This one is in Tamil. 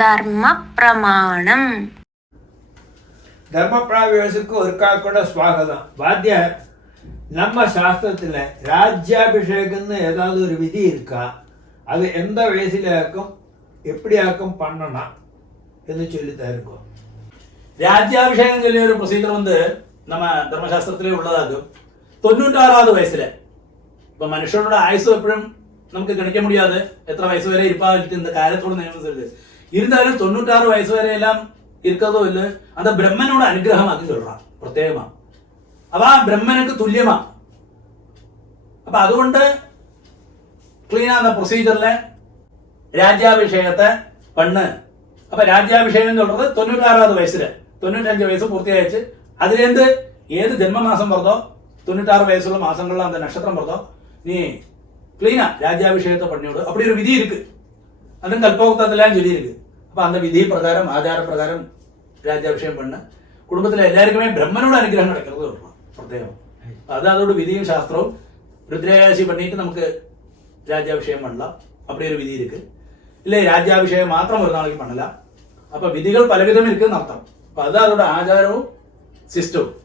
ധർമ്മ പ്രമാണം. ധർമ്മപ്രാവേശക്ക് ഒരിക്കൽ സ്വാഗതം. வாத்தியார், நம்ம சாஸ்திரத்துல ராஜ்யாபிஷேகம்னு ஏதாவது ஒரு விதி இருக்கா? அது எந்த வயசுலயாக்கும் எப்படியாக்கும் பண்ணணும் എന്ന് ചൊല്ലി തരുമോ? രാജ്യാഭിഷേകം ചൊല്ലിയ ഒരു പ്രൊസീജർ നമ്മ ധർമ്മശാസ്ത്രത്തിലേ ഉള്ളതാകും 96வது വയസ്സില്. ഇപ്പൊ മനുഷ്യരുടെ ആയുസ് എപ്പോഴും നമുക്ക് ഗണിക്കാൻ മുടിയാതെ എത്ര വയസ്സ് വരെ ഇരുപ്പാതിട്ട് இந்த കാലത്തോട് നിയമം இருந்தாலும் 96 வயசு வரை எல்லாம் இருக்கிறதோ இல்லை, அந்த பிரம்மனோட அனுகிரகமாக்கு சொல்றான் பிரத்யேகமா. அப்ப பிரம்மனுக்கு துல்லியமா. அப்ப അതുകൊണ്ട് ക്ലീനാ அந்த പ്രൊസീജറിലെ രാജ്യാഭിഷേകത്തെ പണ്ണ്. അപ്പൊ രാജ്യാഭിഷേകം சொல்றது 96வது വയസ്സില് 95 വയസ്സ് പൂർത്തിയായിച്ച് അതിലേന്ത് ഏത് ജന്മമാസം പറഞ്ഞോ 96 വയസ്സുള്ള മാസങ്ങളിലെ அந்த நட்சத்திரம் പറഞ്ഞോ நீ கிளீனா ராஜ்யாபிஷேகத்தை பண்ணிவிடு. அப்படி ஒரு விதி இருக்கு, அதுவும் கல்போக்தத்திலாம் சொல்லி இருக்கு. அப்ப அந்த விதி பிரகாரம் ஆச்சார பிரகாரம் രാജ്യാഭിഷേകം பண்ண കുടുംബത്തിലെ എല്ലാവർക്കുമേ ബ്രഹ്മനോട് അനുഗ്രഹം നടക്കുന്നത് சொல்றான் പ്രത്യേകം. അതോട് വിധിയും ശാസ്ത്രവും രുദ്രയാശി பண்ணிட்டு നമുക്ക് രാജ്യാഭിഷേകം பண்ணலாம். அப்படி ஒரு விதி இருக்கு. இல்லை രാജ്യാഭിഷേകം മാത്രം ഒരു നാளைக்கு பண்ணலாம். அப்ப விதிகள் பலவிதம் இருக்குன்னு அர்த்தம். அப்ப அது அதோட ஆச்சாரവും சிஸ்டமும்.